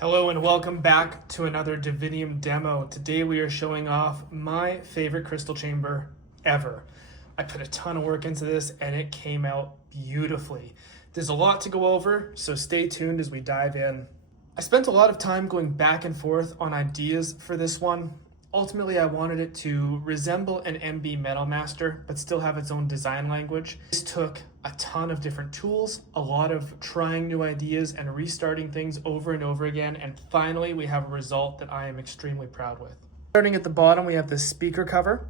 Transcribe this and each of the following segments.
Hello and welcome back to another Divinium demo. Today we are showing off my favorite crystal chamber ever. I put a ton of work into this and it came out beautifully. There's a lot to go over, so stay tuned as we dive in. I spent a lot of time going back and forth on ideas for this one. Ultimately, I wanted it to resemble an MB Metal Master, but still have its own design language. This took a ton of different tools, a lot of trying new ideas and restarting things over and over again, and finally we have a result that I am extremely proud with. Starting at the bottom, we have this speaker cover.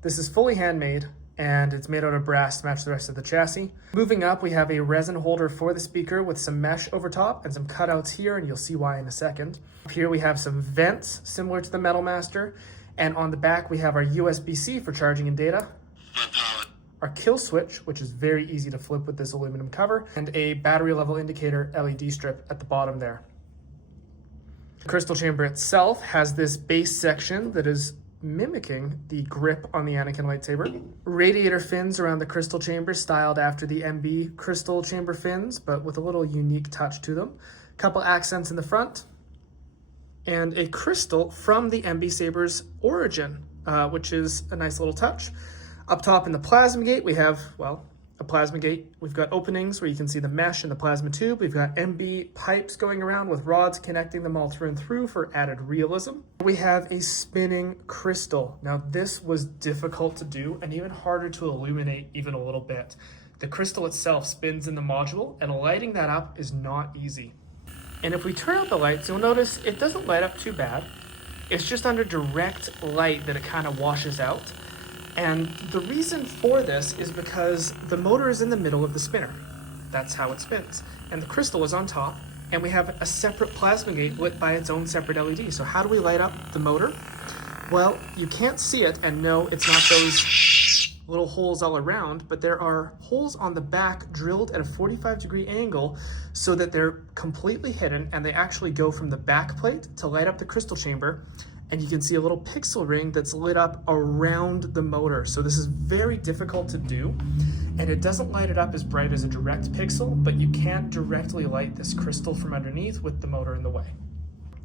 This is fully handmade, and it's made out of brass to match the rest of the chassis. Moving up, we have a resin holder for the speaker with some mesh over top and some cutouts here, and you'll see why in a second. Up here we have some vents similar to the Metal Master, and on the back we have our USB-C for charging and data, our kill switch, which is very easy to flip with this aluminum cover, and a battery level indicator LED strip at the bottom there. The crystal chamber itself has this base section that is mimicking the grip on the Anakin lightsaber. Radiator fins around the crystal chamber styled after the MB crystal chamber fins, but with a little unique touch to them. Couple accents in the front, and a crystal from the MB Sabers origin, which is a nice little touch. Up top in the plasma gate, we have, well, a plasma gate. We've got openings where you can see the mesh and the plasma tube. We've got MB pipes going around with rods connecting them all through and through for added realism. We have a spinning crystal. Now this was difficult to do and even harder to illuminate even a little bit. The crystal itself spins in the module, and lighting that up is not easy. And if we turn out the lights, you'll notice it doesn't light up too bad. It's just under direct light that it kind of washes out. And the reason for this is because the motor is in the middle of the spinner. That's how it spins. And the crystal is on top, and we have a separate plasma gate lit by its own separate LED. So how do we light up the motor? Well, you can't see it, and no, it's not those little holes all around, but there are holes on the back drilled at a 45-degree angle so that they're completely hidden, and they actually go from the back plate to light up the crystal chamber. And you can see a little pixel ring that's lit up around the motor. So this is very difficult to do, and it doesn't light it up as bright as a direct pixel, but you can't directly light this crystal from underneath with the motor in the way.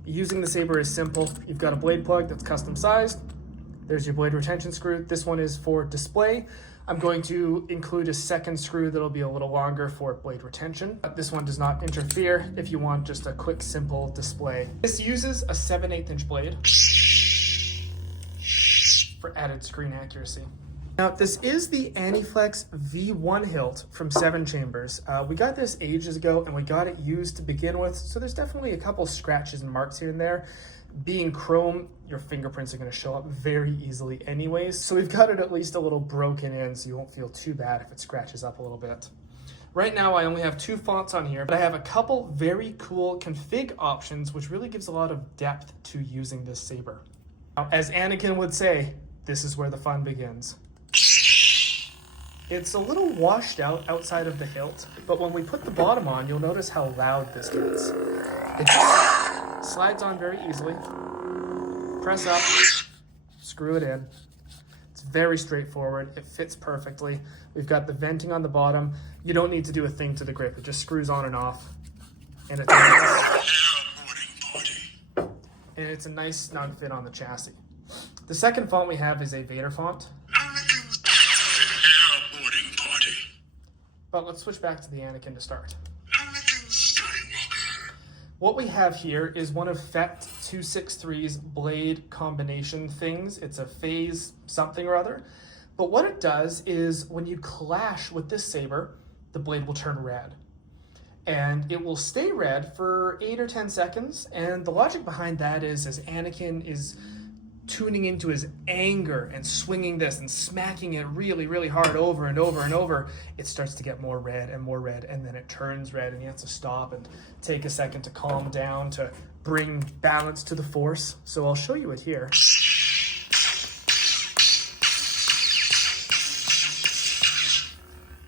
Using the saber is simple. You've got a blade plug that's custom sized. There's your blade retention screw. This one is for display. I'm going to include a second screw that'll be a little longer for blade retention. This one does not interfere if you want just a quick, simple display. This uses a 7/8 inch blade for added screen accuracy. Now, this is the Aniflex V1 hilt from 7 Chambers. We got this ages ago and we got it used to begin with, so there's definitely a couple scratches and marks here and there. Being chrome, your fingerprints are going to show up very easily anyways, so we've got it at least a little broken in so you won't feel too bad if it scratches up a little bit. Right now I only have 2 fonts on here, but I have a couple very cool config options which really gives a lot of depth to using this saber. Now, as Anakin would say, this is where the fun begins. It's a little washed out outside of the hilt, but when we put the bottom on, you'll notice how loud this gets. It just slides on very easily. Press up, screw it in. It's very straightforward. It fits perfectly. We've got the venting on the bottom. You don't need to do a thing to the grip. It just screws on and off. And it's a nice snug fit on the chassis. The second font we have is a Vader font. But let's switch back to the Anakin to start. Anakin Skywalker. What we have here is one of FET 263's blade combination things. It's a phase something or other. But what it does is when you clash with this saber, the blade will turn red. And it will stay red for 8 or 10 seconds. And the logic behind that is as Anakin is tuning into his anger and swinging this and smacking it really, really hard over and over and over, it starts to get more red, and then it turns red, and he has to stop and take a second to calm down to bring balance to the force. So I'll show you it here.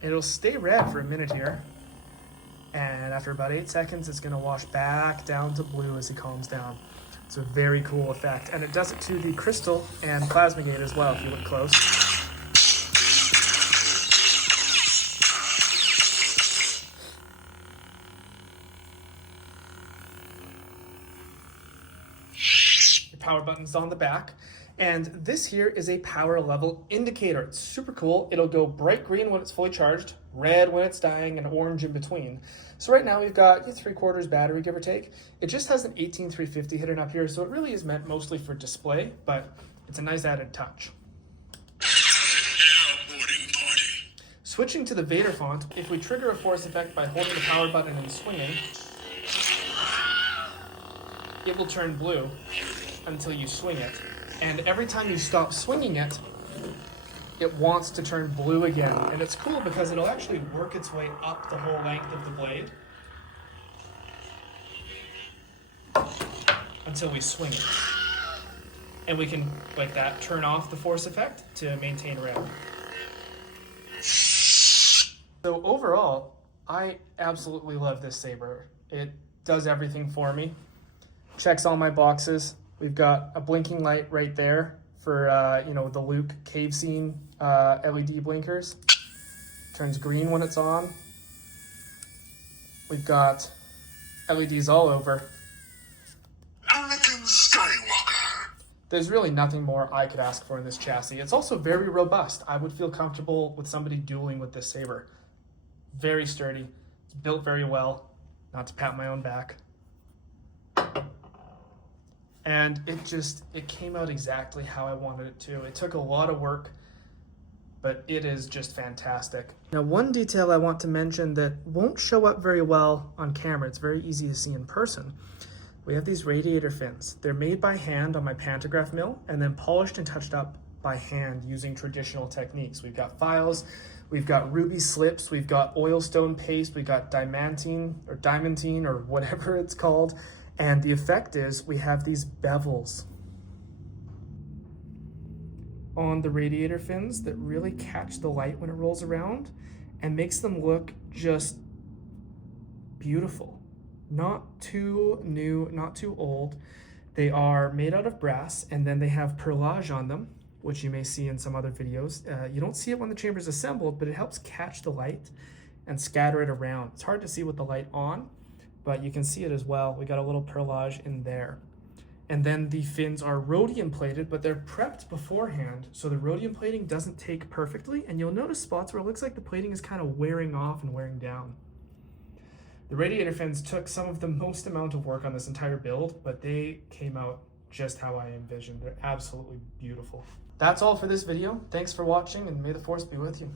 It'll stay red for a minute here, and after about 8 seconds, it's going to wash back down to blue as he calms down. It's a very cool effect, and it does it to the crystal and plasma gate as well if you look close. power buttons on the back. And this here is a power level indicator. It's super cool. It'll go bright green when it's fully charged, red when it's dying, and orange in between. So right now we've got 3/4 battery, give or take. It just has an 18350 hidden up here, so it really is meant mostly for display, but it's a nice added touch. Switching to the Vader font, if we trigger a force effect by holding the power button and swinging, it will turn blue until you swing it. And every time you stop swinging it, it wants to turn blue again. And it's cool because it'll actually work its way up the whole length of the blade until we swing it. And we can, like that, turn off the force effect to maintain red. So overall, I absolutely love this saber. It does everything for me. Checks all my boxes. We've got a blinking light right there for the Luke cave scene LED blinkers. Turns green when it's on. We've got LEDs all over. Anakin Skywalker. There's really nothing more I could ask for in this chassis. It's also very robust. I would feel comfortable with somebody dueling with this saber. Very sturdy. It's built very well. Not to pat my own back. And it came out exactly how I wanted it to. It took a lot of work, but it is just fantastic. Now, one detail I want to mention that won't show up very well on camera, it's very easy to see in person. We have these radiator fins. They're made by hand on my pantograph mill and then polished and touched up by hand using traditional techniques. We've got files, we've got ruby slips, we've got oilstone paste, we've got diamantine or whatever it's called. And the effect is we have these bevels on the radiator fins that really catch the light when it rolls around and makes them look just beautiful. Not too new, not too old. They are made out of brass, and then they have perlage on them, which you may see in some other videos. You don't see it when the chamber is assembled, but it helps catch the light and scatter it around. It's hard to see with the light on, but you can see it as well. We got a little perlage in there. And then the fins are rhodium plated, but they're prepped beforehand, so the rhodium plating doesn't take perfectly, and you'll notice spots where it looks like the plating is kind of wearing off and wearing down. The radiator fins took some of the most amount of work on this entire build, but they came out just how I envisioned. They're absolutely beautiful. That's all for this video. Thanks for watching, and may the Force be with you.